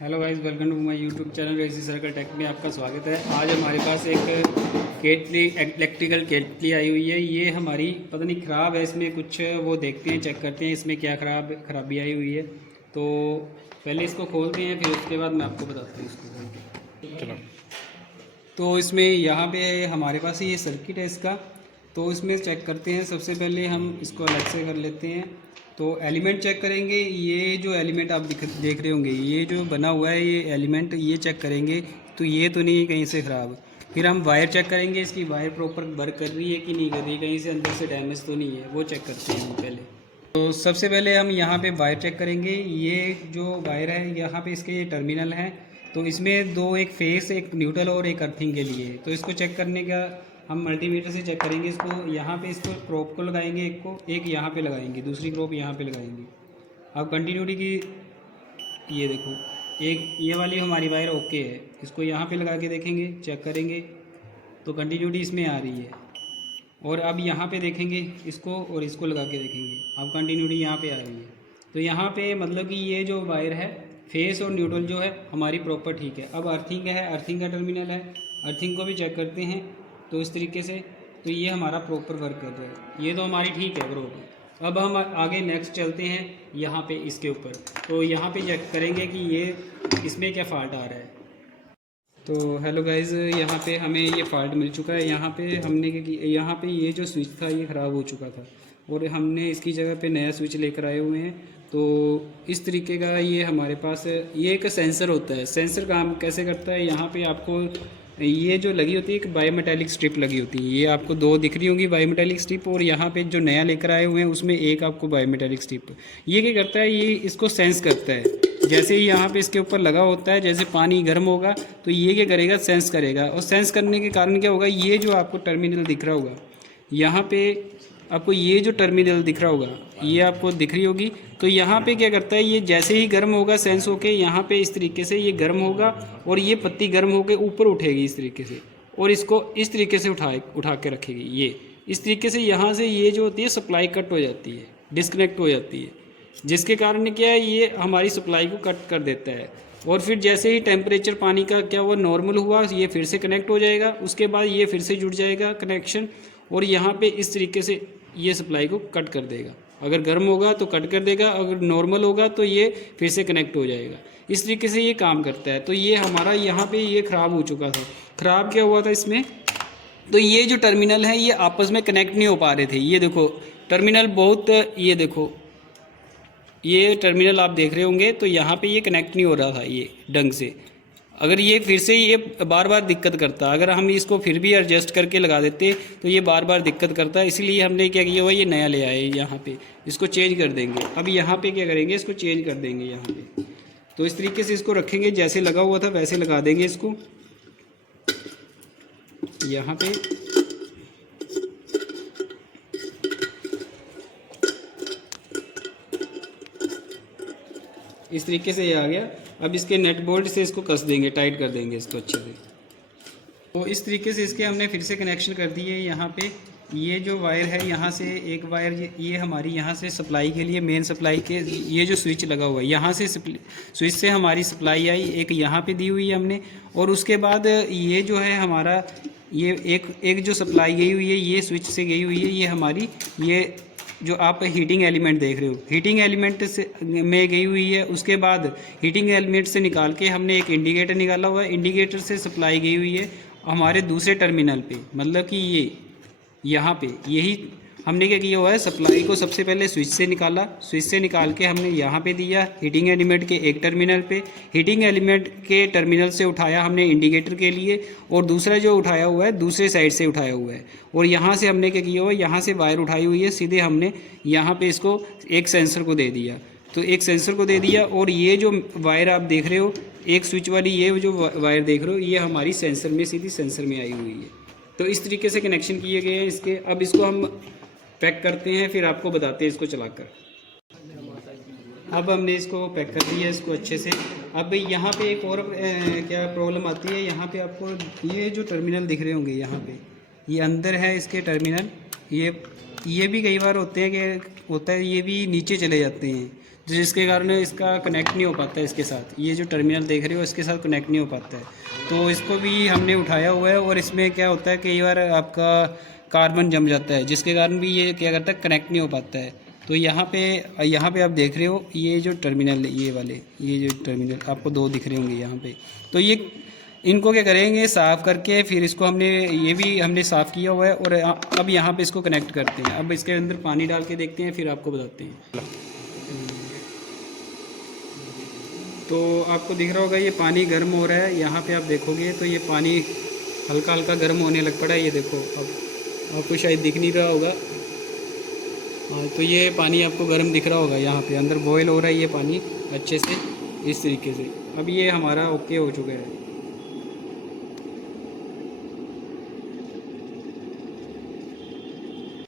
Hello guys, welcome to my YouTube channel Racy Circle Tech में आपका स्वागत है। आज हमारे पास एक केटली इलेक्ट्रिकल केटली आई हुई है। ये हमारी पता नहीं ख़राब है, इसमें कुछ वो देखते हैं, चेक करते हैं इसमें क्या खराबी आई हुई है। तो पहले इसको खोलते हैं, फिर उसके बाद मैं आपको बताता हूँ इसको खोल के। चलो, तो इसमें यहाँ पे हमारे पास ये सर्किट है इसका, तो इसमें चेक करते हैं। सबसे पहले हम इसको अलग से कर लेते हैं। तो एलिमेंट चेक करेंगे। ये जो एलिमेंट आप देख रहे होंगे, ये जो बना हुआ है ये एलिमेंट, ये चेक करेंगे तो ये तो नहीं है कहीं से ख़राब। फिर हम वायर चेक करेंगे, इसकी वायर प्रॉपर वर्क कर रही है कि नहीं कर रही, कहीं से अंदर से डैमेज तो नहीं है, वो चेक करते हैं हम पहले। तो सबसे पहले हम यहाँ पे वायर चेक करेंगे। ये जो वायर है यहाँ पे इसके ये टर्मिनल हैं, तो इसमें दो, एक फेस, एक न्यूट्रल और एक अर्थिंग के लिए। तो इसको चेक करने का हम मल्टीमीटर से चेक करेंगे। इसको यहाँ पे इसको क्रोप को लगाएंगे, एक यहाँ पे लगाएंगे, दूसरी क्रोप यहाँ पे लगाएंगे। अब कंटिन्यूटी की ये देखो, एक ये वाली हमारी वायर ओके है, इसको यहाँ पे लगा के देखेंगे, चेक करेंगे तो कंटिन्यूटी इसमें आ रही है। और अब यहाँ पे देखेंगे इसको और इसको लगा के देखेंगे, अब कंटिन्यूटी यहाँ पे आ रही है। तो यहाँ पे मतलब कि ये जो वायर है, फेस और न्यूट्रल जो है हमारी प्रॉपर ठीक है। अब अर्थिंग है, अर्थिंग का टर्मिनल है, अर्थिंग को भी चेक करते हैं। तो इस तरीके से तो ये हमारा प्रॉपर वर्क कर रहा है, ये तो हमारी ठीक है प्रॉपर। अब हम आगे नेक्स्ट चलते हैं यहाँ पे इसके ऊपर। तो यहाँ पे चेक करेंगे कि ये इसमें क्या फ़ाल्ट आ रहा है। तो हेलो गाइज़, यहाँ पे हमें ये फ़ाल्ट मिल चुका है। यहाँ पे हमने यहाँ पे ये जो स्विच था ये ख़राब हो चुका था और हमने इसकी जगह पे नया स्विच लेकर आए हुए हैं। तो इस तरीके का ये हमारे पास ये एक सेंसर होता है। सेंसर काम कैसे करता है, यहाँ पे आपको ये जो लगी होती है एक बायोमेटालिक स्ट्रिप लगी होती है, ये आपको दो दिख रही होंगी बायोमेटालिक स्ट्रिप, और यहाँ पे जो नया लेकर आए हुए हैं उसमें एक आपको बायोमेटालिक स्ट्रिप। ये क्या करता है, ये इसको सेंस करता है। जैसे ही यहाँ पे इसके ऊपर लगा होता है, जैसे पानी गर्म होगा तो ये क्या करेगा, सेंस करेगा। और सेंस करने के कारण क्या होगा, ये जो आपको टर्मिनल दिख रहा होगा, यहाँ पे आपको ये जो टर्मिनल दिख रहा होगा, ये आपको दिख रही होगी। तो यहाँ पे क्या करता है, ये जैसे ही गर्म होगा सेंस होके यहाँ पे इस तरीके से ये गर्म होगा और ये पत्ती गर्म होके ऊपर उठेगी इस तरीके से, और इसको इस तरीके से उठा के रखेगी। ये इस तरीके से यहाँ से ये जो होती है सप्लाई कट हो जाती है, डिस्कनेक्ट हो जाती है, जिसके कारण क्या है, ये हमारी सप्लाई को कट कर देता है। और फिर जैसे ही टेम्परेचर पानी का क्या हुआ, नॉर्मल हुआ, ये फिर से कनेक्ट हो जाएगा, उसके बाद ये फिर से जुड़ जाएगा कनेक्शन, और यहाँ पे इस तरीके से ये सप्लाई को कट कर देगा। अगर गर्म होगा तो कट कर देगा, अगर नॉर्मल होगा तो ये फिर से कनेक्ट हो जाएगा। इस तरीके से ये काम करता है। तो ये हमारा यहाँ पे ये ख़राब हो चुका था। ख़राब क्या हुआ था इसमें, तो ये जो टर्मिनल है ये आपस में कनेक्ट नहीं हो पा रहे थे। ये देखो टर्मिनल बहुत, ये देखो ये टर्मिनल आप देख रहे होंगे, तो यहाँ पे ये कनेक्ट नहीं हो रहा था ये ढंग से। अगर ये फिर से ये बार बार दिक्कत करता, अगर हम इसको फिर भी एडजस्ट करके लगा देते तो ये बार बार दिक्कत करता है। इसलिए हमने क्या किया हुआ, ये नया ले आए यहाँ पे, इसको चेंज कर देंगे। अब यहाँ पे क्या करेंगे, इसको चेंज कर देंगे यहाँ पे। तो इस तरीके से इसको रखेंगे, जैसे लगा हुआ था वैसे लगा देंगे इसको यहाँ पे। इस तरीके से ये आ गया। अब इसके नेट बोल्ट से इसको कस देंगे, टाइट कर देंगे इसको अच्छे से। तो इस तरीके से इसके हमने फिर से कनेक्शन कर दिए। यहाँ पे ये जो वायर है, यहाँ से एक वायर ये हमारी यहाँ से सप्लाई के लिए, मेन सप्लाई के ये जो स्विच लगा हुआ है, यहाँ से स्विच से हमारी सप्लाई आई, एक यहाँ पे दी हुई है हमने। और उसके बाद ये जो है हमारा ये एक जो सप्लाई गई हुई है ये स्विच से गई हुई है, ये हमारी ये जो आप हीटिंग एलिमेंट देख रहे हो, हीटिंग एलिमेंट से में गई हुई है। उसके बाद हीटिंग एलिमेंट से निकाल के हमने एक इंडिकेटर निकाला हुआ है, इंडिकेटर से सप्लाई गई हुई है हमारे दूसरे टर्मिनल पे। मतलब कि ये यहाँ पे यही हमने क्या किया हुआ है, सप्लाई को सबसे पहले स्विच से निकाला, स्विच से निकाल के हमने यहाँ पे दिया हीटिंग एलिमेंट के एक टर्मिनल पे, हीटिंग एलिमेंट के टर्मिनल से उठाया हमने इंडिकेटर के लिए, और दूसरा जो उठाया हुआ है दूसरे साइड से उठाया हुआ है। और यहाँ से हमने क्या किया हुआ है, यहाँ से वायर उठाई हुई है, सीधे हमने यहाँ पे इसको एक सेंसर को दे दिया। तो एक सेंसर को दे दिया, और ये जो वायर आप देख रहे हो, एक स्विच वाली ये जो वायर देख रहे हो, ये हमारी सेंसर में, सीधी सेंसर में आई हुई है। तो इस तरीके से कनेक्शन किए गए हैं इसके। अब इसको हम पैक करते हैं, फिर आपको बताते हैं इसको चलाकर। अब हमने इसको पैक कर दिया इसको अच्छे से। अब यहाँ पे एक और क्या प्रॉब्लम आती है, यहाँ पे आपको ये जो टर्मिनल दिख रहे होंगे, यहाँ पे ये अंदर है इसके टर्मिनल, ये भी कई बार होते हैं कि होता है ये भी नीचे चले जाते हैं, जिसके कारण इसका कनेक्ट नहीं हो पाता है इसके साथ। ये जो टर्मिनल देख रहे हो इसके साथ कनेक्ट नहीं हो पाता है, तो इसको भी हमने उठाया हुआ है। और इसमें क्या होता है, कई बार आपका कार्बन जम जाता है, जिसके कारण भी ये क्या करता है, कनेक्ट नहीं हो पाता है। तो यहाँ पे आप देख रहे हो ये जो टर्मिनल है, ये वाले, ये जो टर्मिनल आपको 2 दिख रहे होंगे यहाँ पे। तो ये इनको क्या करेंगे, साफ़ करके फिर इसको हमने साफ़ किया हुआ है। और अब यहाँ पे इसको कनेक्ट करते हैं। अब इसके अंदर पानी डाल के देखते हैं, फिर आपको बताते हैं। तो आपको दिख रहा होगा ये पानी गर्म हो रहा है। यहाँ पे आप देखोगे तो ये पानी हल्का हल्का गर्म होने लग पड़ा है। ये देखो, अब आपको शायद दिख नहीं रहा होगा। हाँ, तो ये पानी आपको गर्म दिख रहा होगा, यहाँ पे अंदर बॉयल हो रहा है ये पानी अच्छे से, इस तरीके से। अब ये हमारा ओके हो चुका है।